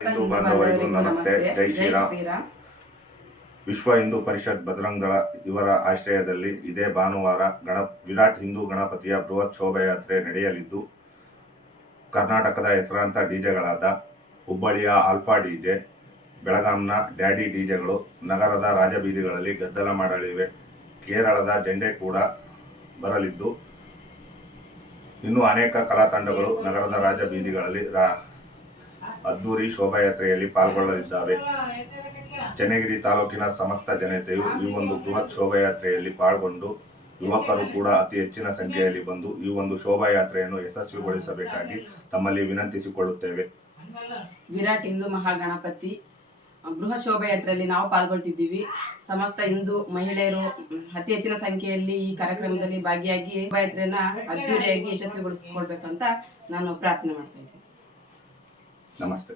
ಹಿಂದೂ ಬಾಂಧವರಿಗೂ ನಮಸ್ತೆ. ಜೈ ಶ್ರೀರಾಮ್. ವಿಶ್ವ ಹಿಂದೂ ಪರಿಷತ್ ಭದ್ರಂಗಳ ಇವರ ಆಶ್ರಯದಲ್ಲಿ ಇದೇ ಭಾನುವಾರ ಗಣ ವಿರಾಟ್ ಹಿಂದೂ ಗಣಪತಿಯ ಬೃಹತ್ ಶೋಭಾಯಾತ್ರೆ ನಡೆಯಲಿದ್ದು ಕರ್ನಾಟಕದ ಹೆಸರಾಂತ ಡಿಜೆಗಳಾದ ಹುಬ್ಬಳ್ಳಿಯ ಆಲ್ಫಾ ಡಿಜೆ ಬೆಳಗಾಂನ ಡ್ಯಾಡಿ ಡಿಜೆಗಳು ನಗರದ ರಾಜಬೀದಿಗಳಲ್ಲಿ ಗದ್ದಲ ಮಾಡಲಿವೆ. ಕೇರಳದ ಜೆಂಡೆ ಕೂಡ ಬರಲಿದ್ದು ಇನ್ನೂ ಅನೇಕ ಕಲಾತಂಡಗಳು ನಗರದ ರಾಜಬೀದಿಗಳಲ್ಲಿ ರಾ ಅದ್ದೂರಿ ಶೋಭಾಯಾತ್ರೆಯಲ್ಲಿ ಪಾಲ್ಗೊಳ್ಳಲಿದ್ದಾರೆ. ಚನ್ನಗಿರಿ ತಾಲೂಕಿನ ಸಮಸ್ತ ಜನತೆಯು ಈ ಒಂದು ಬೃಹತ್ ಶೋಭಾಯಾತ್ರೆಯಲ್ಲಿ ಪಾಲ್ಗೊಂಡು ಯುವಕರು ಕೂಡ ಅತಿ ಹೆಚ್ಚಿನ ಸಂಖ್ಯೆಯಲ್ಲಿ ಬಂದು ಈ ಒಂದು ಶೋಭಾಯಾತ್ರೆಯನ್ನು ಯಶಸ್ವಿಗೊಳಿಸಬೇಕಾಗಿ ತಮ್ಮಲ್ಲಿ ವಿನಂತಿಸಿಕೊಳ್ಳುತ್ತೇವೆ. ವಿರಾಟ್ ಹಿಂದೂ ಮಹಾಗಣಪತಿ ಬೃಹತ್ ಶೋಭಾಯಾತ್ರೆಯಲ್ಲಿ ನಾವು ಪಾಲ್ಗೊಳ್ತಿದ್ದೀವಿ. ಸಮಸ್ತ ಹಿಂದೂ ಮಹಿಳೆಯರು ಅತಿ ಹೆಚ್ಚಿನ ಸಂಖ್ಯೆಯಲ್ಲಿ ಈ ಕಾರ್ಯಕ್ರಮದಲ್ಲಿ ಭಾಗಿಯಾಗಿ ಶೋಭಾಯಾತ್ರೆಯನ್ನ ಅದ್ದೂರಿಯಾಗಿ ಯಶಸ್ವಿಗೊಳಿಸಿಕೊಳ್ಬೇಕಂತ ನಾನು ಪ್ರಾರ್ಥನೆ ಮಾಡ್ತಾ ಇದ್ದೀನಿ. ನಮಸ್ತೆ